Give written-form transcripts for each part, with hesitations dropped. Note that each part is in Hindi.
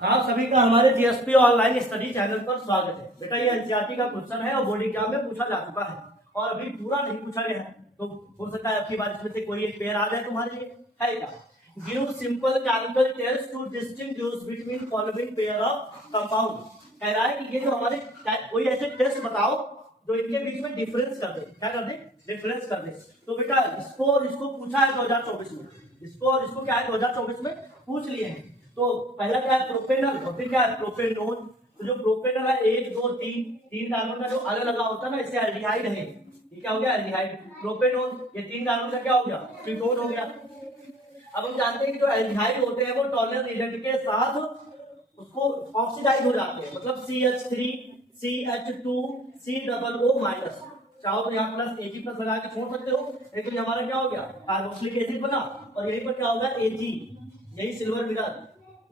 आप सभी का हमारे जीएसपी ऑनलाइन स्टडी चैनल पर स्वागत है। बेटा ये एनसीईआरटी का क्वेश्चन है और बोर्ड एग्जाम में पूछा जा चुका है और अभी पूरा नहीं पूछा गया है, तो हो सकता है आपकी बार इसमें से कोई एक पेयर आ जाए तुम्हारे लिए। है क्या? Give simple chemical test to distinguish between following pair of compound. कह रहा है कि ये जो हमारे कोई ऐसे टेस्ट बताओ जो इनके बीच में डिफरेंस कर दे। क्या कर दे? डिफरेंस कर दे। तो बेटा इसको पूछा है 2024 में, इसको और इसको क्या है 2024 में पूछ लिए हैं। तो पहला क्या है? प्रोपेनल, और फिर क्या है? प्रोपेनोन। तो जो प्रोपेनल है 1 2 3 कार्बन का जो अलग लगा होता है ना, इससे एल्डिहाइड है। ये क्या हो गया? एल्डिहाइड। प्रोपेनोन ये 3 कार्बन का क्या हो गया? कीटोन हो गया। अब हम जानते हैं कि जो एल्डिहाइड होते हैं वो टॉलरेंस एजेंट के साथ उसको ऑक्सीडाइज हो जाते हैं, मतलब CH3 CH2 COO-। चाहो तो यहाँ प्लस Ag प्लस लगा के छोड़ सकते हो, लेकिन हमारा क्या हो गया? कार्बोक्सिलिक एसिड बना और यहीं पर क्या होगा? Ag। यही सिल्वर मिरर,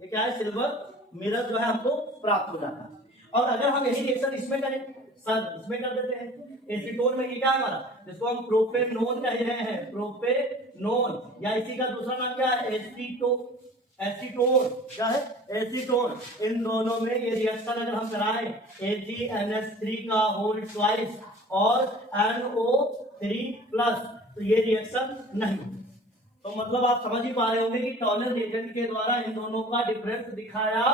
ये क्या है? सिल्वर मिरर जो है हमको प्राप्त हो जाता है। और अगर हम यही रिएक्शन इसमें करें, सर इसमें कर देते हैं एसीटोन में, ये क्या है हमारा? जिसको हम प्रोपेनोन कह रहे हैं, प्रोपेनोन, या इसी का दूसरा नाम क्या है? एसीटोन। क्या है? एसीटोन। इन दोनों में ये रिएक्शन अगर हम कराएं AgNH3 का होल ट्वाइस और NO3+, तो ये रिएक्शन नहीं। तो मतलब आप समझ ही पा रहे होंगे कि टॉलरेंस एजेंट के द्वारा इन दोनों का डिफरेंस दिखाया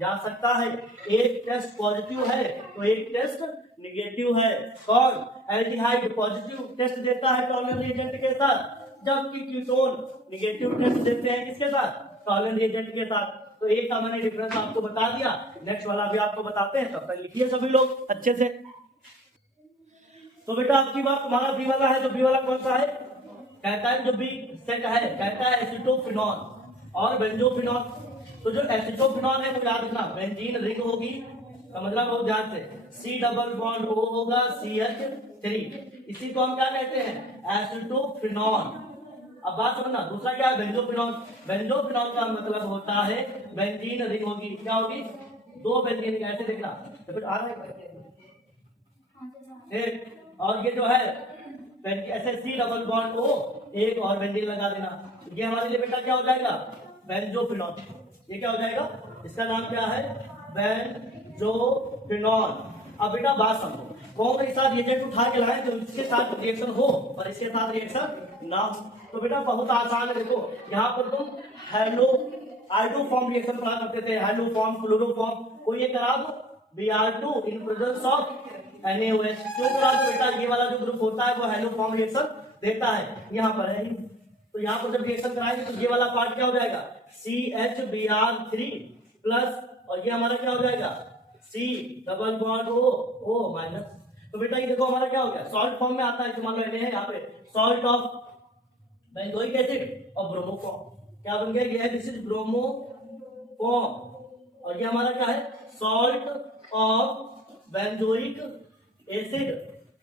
जा सकता है। एक टेस्ट पॉजिटिव है तो एक टेस्ट निगेटिव है। कौन? एल्डिहाइड पॉजिटिव टेस्ट देता है टॉलरेंस एजेंट के साथ, जबकि कीटोन निगेटिव टेस्ट देते हैं किसके साथ? टॉलरेंस एजेंट के साथ। तो एक का मैंने डिफरेंस आपको बता दिया, नेक्स्ट वाला भी आपको बताते हैं, तब तक लिखिए सभी लोग अच्छे से। तो बेटा आपकी बात, तुम्हारा बी वाला है, तो बी वाला कौन सा है? कहता है जो बी सेट है, कहता है एसिटोफिनॉल और बेंजोफिनॉल। तो जो एसिटोफिनॉल है वो याद रखना, बेंजीन रिंग होगी, मतलब बहुत ध्यान से, C डबल बॉन्ड O होगा CH3, इसी को हम क्या कहते हैं? एसिटोफिनॉल। अब बात समझना, दूसरा क्या है? बेंजोफिनॉल। बेंजोफिनॉल का मतलब होता है बेंजीन रिंग होगी, क्या होगी? 2 बेंजीन, ऐसे देखना तो फिर आ रहा है एक, और ये जो है ऐसे C डबल बॉन्ड O, एक और बेंजीन लगा देना, ये हमारे लिए बेटा क्या हो जाएगा? बेंजोफिनॉल। ये क्या हो जाएगा? इसका नाम क्या है? बेंजोफिनॉल। अब बेटा बात समझो, कौन के साथ एजेंट उठा के लाए तो इसके साथ रिएक्शन हो और इसके साथ रिएक्शन ना हो। तो बेटा बहुत आसान है, देखो यहाँ पर तुम हेलो आइडो फॉर्म रिएक्शन पढ़ा करते थे, हेलो फॉर्म, क्लोरोफॉर्म, कोई ये करा दो Br2 in presence of NaOH, क्यों करा दो बेटा? ये वाला जो ग्रुप होता है वो हेलो फॉर्म रिएक्शन देता है, यहाँ पर है। तो यहाँ पर जब रिएक्शन कराएंगे तो ये वाला पार्ट क्या हो जाएगा? CHBr3 प्लस, और ये हमारा क्या हो जाएगा? C double bond O minus. तो बेटा ये देखो हमारा क्या हो गया? सॉल्ट फॉर्म में आता है, मान लो है यहाँ पे सॉल्ट ऑफ बेंजोइक एसिड और ब्रोमोफॉर्म, क्या बन गया? ये है दिस इज ब्रोमोफॉर्म, और ये हमारा क्या है? Salt of benzoic acid.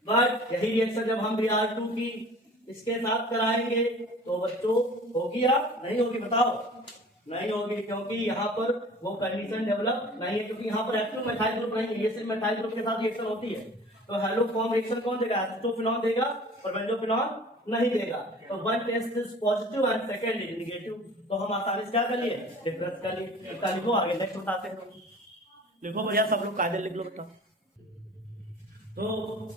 But यही रिएक्शन जब हम Br2 की इसके साथ कराएंगे तो बच्चों होगी या नहीं होगी? बताओ। नहीं होगी, क्योंकि यहाँ पर वो कंडीशन डेवलप नहीं है, क्योंकि यहाँ पर एक्टिव मेथाइल ग्रुप नहीं है, ये सिर्फ मेथाइल ग्रुप के साथ रिएक्शन होती है। तो हेलो फॉर्म रिएक्शन कौन देगा? एसिटोफिनॉल देगा और बेंजोफिनॉल नहीं देगा। तो one test is positive and second is negative, तो हम आसानी से क्या कर लिए? डिफरेंस कर लिए। इसका लिखो, आगे नेक्स्ट बताते हैं। लिखो भैया, सब लोग कायदे लिख लो बेटा। तो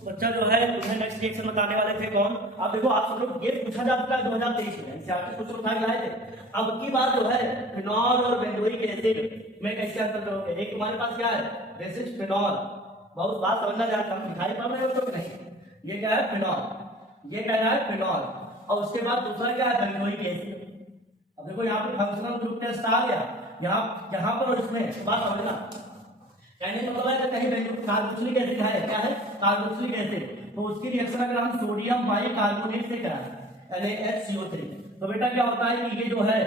बच्चा जो है तुम्हें नेक्स्ट रिएक्शन बताने वाले थे कौन? आप देखो, आप सब लोग ये पूछा जा चुका है 2023 में, इनसे कुछ उठा के लाए थे। अब की बात जो है फिनॉल और बेंजोइक एसिड में कैसे अंतर करोगे? एक तुम्हारे पास क्या है? दिस इज फिनॉल, बहुत बात समझना चाहता हूँ, दिखाई पड़ रहे हो तो नहीं? ये क्या है? फिनॉल। ये क्या है? फिनॉल। और उसके बाद दूसरा क्या है? Benzoic acid. अब देखो यहाँ पे फंक्शनल ग्रुप टेस्ट आ गया, यहाँ पर और इसमें बात समझना, कहने का मतलब है कहीं कार्बोक्सिलिक एसिड है, क्या है? कार्बोक्सिलिक एसिड, तो उसकी रिएक्शन अगर हम सोडियम बाइकार्बोनेट से कराएं NaHCO3, तो बेटा क्या होता है कि ये जो है,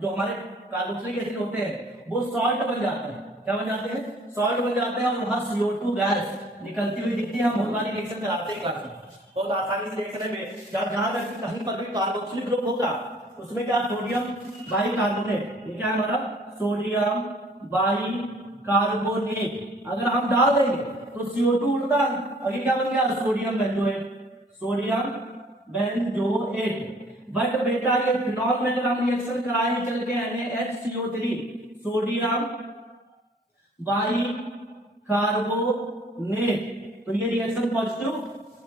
जो हमारे कार्बोक्सिलिक एसिड होते हैं वो सॉल्ट बन जाते हैं। क्या बन जाते हैं? सॉल्ट बन जाते हैं, और वहां CO2 गैस निकलती हुई दिखती है। हम बहुत सारी रिएक्शन कराते हैं क्लास में, बहुत आसानी से रिएक्शन में जहां तक कहीं पर भी कार्बोक्सिलिक ग्रुप होगा उसमें क्या? सोडियम बाइकार्बोनेट, ये क्या है हमारा? सोडियम बाइकार्बोनेट अगर हम डाल देंगे तो CO2 उड़ता है, और ये क्या बन गया? Sodium benzoate, sodium benzoate. But बेटा ये फिनॉल में अगर हम रिएक्शन कराएंगे चल के NaHCO3, सोडियम बाई कार्बोनेट, तो ये रिएक्शन पॉजिटिव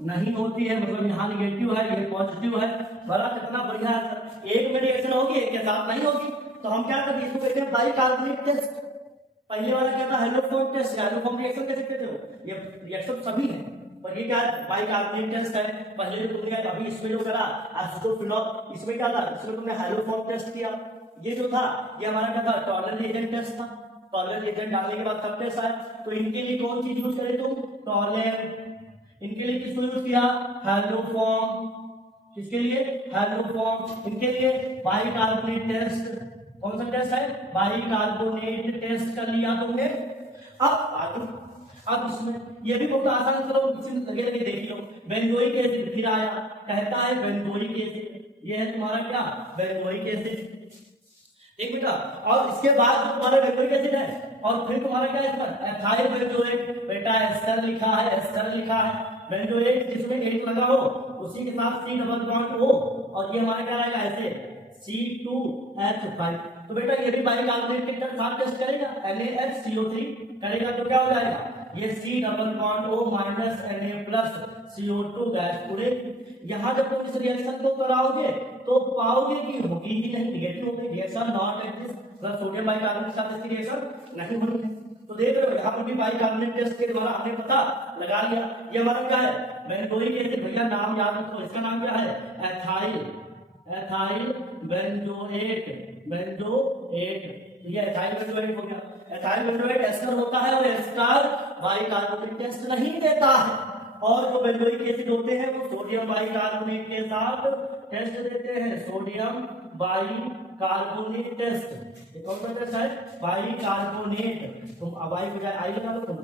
नहीं होती है, मतलब यहाँ निगेटिव है, ये पॉजिटिव है। बड़ा कितना बढ़िया है, एक में रिएक्शन होगी एक के साथ नहीं होगी, तो हम क्या करते हैं इसको कहते हैं बाई कार्बोनेट टेस्ट। पहले वाला क्या था, हेलोफॉर्म टेस्ट। हेलोफॉर्म रिएक्शन कैसे कहते हो, ये रिएक्शन सभी है, पर ये क्या है बाई कार्बोनेट टेस्ट है। पहले जो तुमने अभी इसमें जो करा एसिटोफिनॉल, इसमें क्या था, इसमें तुमने हेलोफॉर्म टेस्ट किया। ये जो था ये हमारा क्या था, टॉलरेंस एजेंट टेस्ट था। टॉलरेंस एजेंट डालने के बाद सब टेस्ट आए, तो इनके लिए कौन चीज यूज करें तुम, टॉलरेंस। इनके लिए किसको यूज किया, हेलोफॉर्म। किसके लिए, हेलोफॉर्म। इनके लिए बाई कार्बोनेट टेस्ट। कौन सा टेस्ट है, बाई कार्बोनेट टेस्ट कर लिया तुमने। अब आगे, अब इसमें ये भी बहुत आसान, चलो इसी लगे लगे देख लो। बेंजोइक एसिड फिर आया, कहता है बेंजोइक एसिड, ये है तुम्हारा क्या, बेंजोइक एसिड। एक बेटा, और इसके बाद जो तुम्हारा बेंजोइक एसिड है, और फिर तुम्हारा क्या है इसका, एथाइल बेंजोएट। बेटा एस्टर लिखा है, एस्टर लिखा है। बेंजोएट जिसमें एट लगा हो उसी के साथ C डबल बॉन्ड O, और ये हमारा क्या रहेगा ऐसे C2H5। तो बेटा ये भी बाई कार्बोनेट के साथ टेस्ट करेगा, NaHCO3 करेगा, तो क्या हो जाएगा, ये C double bond O minus Na plus CO2 gas पूरे। यहाँ जब तुम इस रिएक्शन को कराओगे तो पाओगे कि होगी ही नहीं, निगेटिव होगी, reaction not exist, plus sodium bicarbonate के साथ इसकी रिएक्शन नहीं होनी है। तो देख रहे हो यहाँ पर भी बाइकार्बोनेट टेस्ट के द्वारा हमने पता लगा लिया। ये हमारा क्या है, बेंजोइक एसिड। भैया नाम याद रखो, इसका नाम क्या है, एथाइल, एथाइल बेंजोएट, बेंजोएट। ये एथाइल बेंजोएट हो गया। एथाइल बेंजोएट एस्टर होता है, और एस्टर बाइकार्बोनेट टेस्ट नहीं देता है, और जो बेंजोइक एसिड होते हैं वो सोडियम बाइकार्बोनेट के साथ टेस्ट देते हैं, सोडियम बाइकार्बोनेट टेस्ट। ये कौन सा टेस्ट है, बाइकार्बोनेट। तुम बाई बजाय आई लगा लो, तुम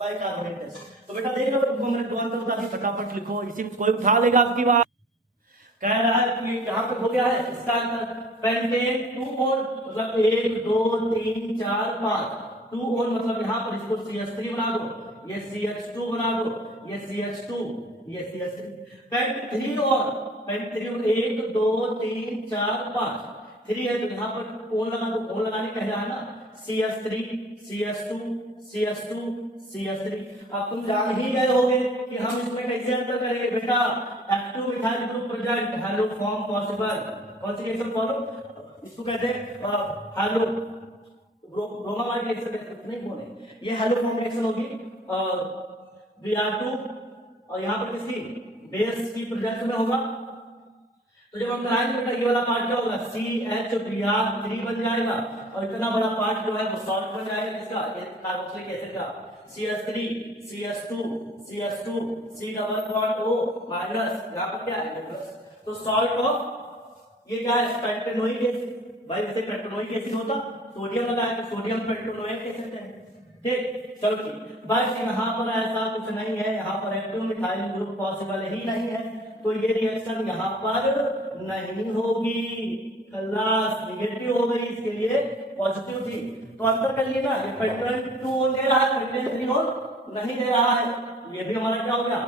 बाइकार्बोनेट टेस्ट। तो बेटा देख लो, तुमको मैंने दो अंतर बता दी, फटाफट लिखो, इसी कोई उठा लेगा आपकी बात। कह रहा है कि यहाँ पर हो गया है इसका आंसर, पेंटेन 2 मोल, मतलब 1 2 3 4 5, 2 मोल मतलब यहाँ पर इसको CH3 बना दो, ये CH2 बना दो, ये CH2, ये CH3। पेंट 3 और 1 2 3 4 5, 3 है तो यहाँ पर कोण लगा दो, कोण लगाने कह रहा है ना, CH3 CH2 CH2 CH3। अब तुम जान ही गए होगे कि हम इसमें कैसे अंतर करेंगे बेटा, active methyl group present, haloform possible. कौन सी रिएक्शन फॉलो, इसको कहते हैं हेलो ब्रोमामाइड रिएक्शन नहीं बोले, ये हेलोफॉर्म रिएक्शन होगी Br2, और यहाँ पर किसकी, बेस की प्रेजेंस में होगा। तो जब हम कराएंगे बेटा ये वाला पार्ट क्या होगा, CH3 बन जाएगा, और इतना बड़ा पार्ट जो है वो सॉल्ट बन जाएगा इसका, कार्बोक्सिलिक एसिड का, CH3 CH2 C double bond O minus, यहाँ पर क्या है प्लस। तो सॉल्ट ऑफ ये क्या है, पेंटेनोइक एसिड। भाई जैसे पेंटेनोइक एसिड होता, सोडियम लगा है तो सोडियम पेंटेनोइक एसिड है। ठीक, चलो ठीक। बस यहाँ पर ऐसा कुछ नहीं है, यहाँ पर एक्टिव मिथाइल ग्रुप पॉसिबल ही नहीं है, तो ये रिएक्शन यहाँ पर नहीं होगी, खलास, निगेटिव हो गई, इसके लिए पॉजिटिव थी। तो अंतर कर लिए ना, ये पेंटेन 2 दे रहा है, पेंटेन 3 नहीं दे रहा है, ये भी हमारा क्या हो गया,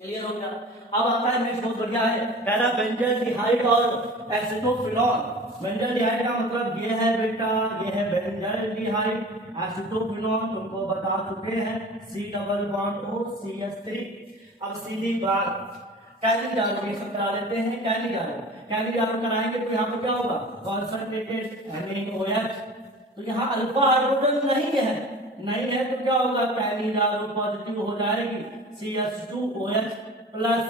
क्लियर हो गया। अब आता है नेक्स्ट, बहुत बढ़िया है, कह रहा बेंजल्डिहाइड और एसिटोफिनॉल। बेंजल्डिहाइड का मतलब ये है बेटा, ये है बेंजल्डिहाइड। एसिटोफिनॉल तुमको बता चुके हैं, C double bond O CH3। अब सीधी बात कैनिडारो रिएक्शन करा लेते हैं, कैनिडारो कराएंगे तो यहाँ पर क्या होगा, कॉन्संट्रेटेड NaOH। तो यहाँ अल्फा हाइड्रोजन नहीं है तो क्या होगा, कैनिडारो पॉजिटिव हो जाएगी, CH2OH प्लस।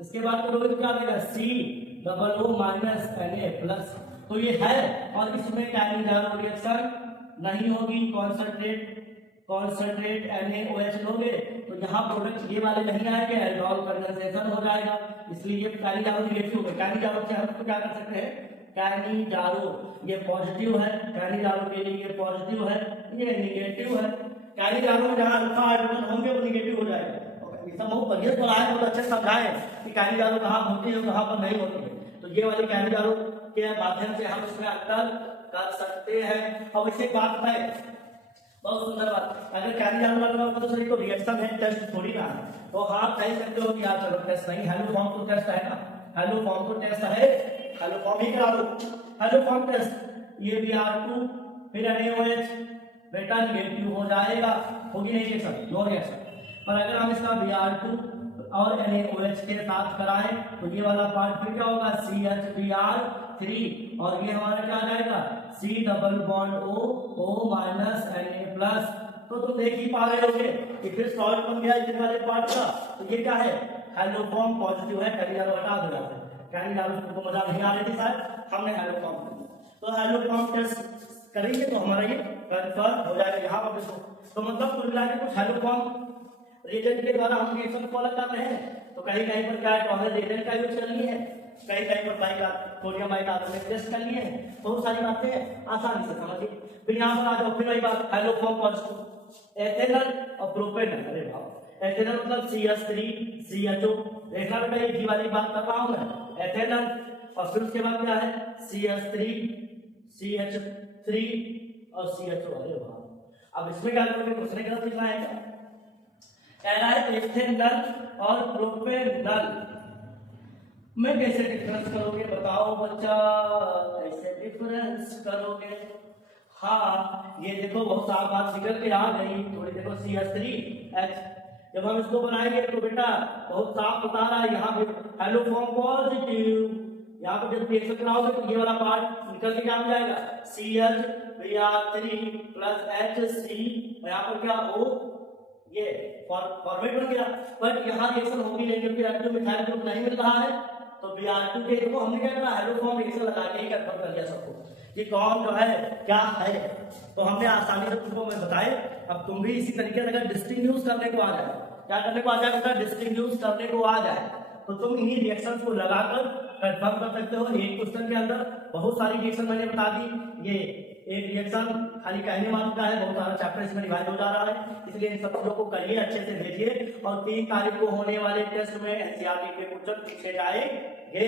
इसके बाद करोगे तो क्या देगा, C double O minus Na plus. तो ये है, और इसमें कैनिडारो रिएक्शन नहीं होगी, कॉन्संट्रेट NaOH लोगे तो यहाँ प्रोडक्ट ये वाले नहीं आएंगे, एल्कोहल कंडेंसेशन हो जाएगा, इसलिए ये कैनिडारो निगेटिव है। कैनिडारो से हम क्या कर सकते हैं, कैनिडारो ये पॉजिटिव है, कैनिडारो के लिए ये पॉजिटिव है, ये निगेटिव है। कैनिडारो में जहाँ अल्फा हाइड्रोजन होंगे वो निगेटिव हो जाएगा। बहुत बढ़िया पढ़ाए, बहुत अच्छे समझाए कि कैनिडारो कहाँ होती है कहाँ पर नहीं होती है। तो ये वाले कैनिडारो के माध्यम से हम इसमें अंतर कर सकते हैं। अब इसे बात है, बहुत सुंदर बात, अगर कैनिडारो लग रहा होगा तो सही तो रिएक्शन है, टेस्ट थोड़ी ना है, तो आप कह सकते हो कि यार चलो टेस्ट नहीं, हेलोफॉर्म तो टेस्ट है ना, हेलोफॉर्म तो टेस्ट है, हेलोफॉर्म ही करा दो, हेलोफॉर्म टेस्ट। ये Br2 फिर NaOH बेटा नेगेटिव हो जाएगा, होगी नहीं रिएक्शन, नो रिएक्शन। पर अगर हम इसका Br2 और NaOH के साथ कराएं तो ये वाला पार्ट फिर क्या होगा, CHBr3 और ये हमारा क्या आ जाएगा, C double bond O minus Na plus. तो तुम देख ही पा रहे होगे कि फिर सॉल्ट बन गया इतने वाले पार्ट का। तो ये क्या है, हैलोफॉर्म पॉजिटिव है, कैरी डालो हटा दो यहाँ से, कैरी डालो तुमको मजा नहीं आ रही थी शायद, हमने हैलोफॉर्म कर दिया। तो हैलोफॉर्म टेस्ट करेंगे तो हमारा ये कन्फर्म हो जाएगा यहाँ पर देखो। तो मतलब कुल मिला के कुछ हैलोफॉर्म रिएजेंट के द्वारा हम रिएक्शन को अलग कर रहे हैं। तो कहीं कहीं पर क्या है, पहले रिएजेंट का यूज कर लिए हैं, कहीं कहीं पर सोडियम बाइकार्बोनेट टेस्ट कर लिए हैं, बहुत सारी बातें आसानी से समझिए। फिर यहाँ पर आ जाओ, फिर वही बात, हैलोफॉर्म पॉजिटिव एथेनॉल और प्रोपेनॉल। अरे वाह, एथेनॉल मतलब CH3CHO, देखना बेटा ये वाली बात कर रहा हूं मैं, एथेनॉल। और फिर उसके बाद क्या है, CH3 CH3 और CHO। अरे वाह, अब इसमें क्या करोगे, क्वेश्चन गलत लिखना है क्या, कह रहा है एथेनॉल और प्रोपेनॉल में कैसे डिफरेंस करोगे, बताओ बच्चा, कैसे डिफरेंस करोगे। हाँ ये देखो बहुत साफ बात निकल के आ गई, थोड़ी देखो CH3H, जब हम इसको बनाएंगे तो बेटा बहुत साफ बता रहा है यहाँ पे हैलोफॉर्म पॉजिटिव, यहाँ पे जब रिएक्शन कराओगे तो ये वाला पार्ट निकल के क्या हो जाएगा, CH3 प्लस HC, यहाँ पर क्या O, ये फॉर्मेट बन गया। बट यहाँ रिएक्शन होगी नहीं क्योंकि एक्टिव मिथाइल ग्रुप नहीं मिल रहा है। तो Br2 के देखो हमने क्या करा, हैलोफॉर्म रिएक्शन लगा के ही कंफर्म कर दिया सबको कि कौन जो है क्या है। तो हमने आसानी से तुमको मैं बताए, अब तुम भी इसी तरीके से अगर डिस्टिंग्विश करने को आ जाए, क्या करने को आ जाए बेटा, डिस्टिंग्विश करने को आ जाए, तो तुम इन्हीं रिएक्शंस को लगाकर कंफर्म कर सकते हो। एक क्वेश्चन के अंदर बहुत सारी रिएक्शन मैंने बता दी, ये एक रिएक्शन खाली कहने वाला का है, बहुत सारा चैप्टर इसमें रिवाइज हो जा रहा है, इसलिए इन सब चीजों को करिए, अच्छे से भेजिए। और 3 तारीख को होने वाले टेस्ट में एनसीईआरटी के क्वेश्चन पूछे जाएंगे,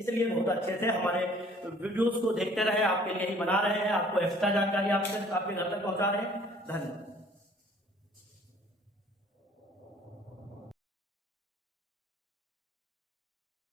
इसलिए बहुत अच्छे से हमारे वीडियोस को देखते रहे, आपके लिए ही बना रहे हैं, आपको एक्स्ट्रा जानकारी आपके घर तक पहुंचा रहे हैं। धन्यवाद।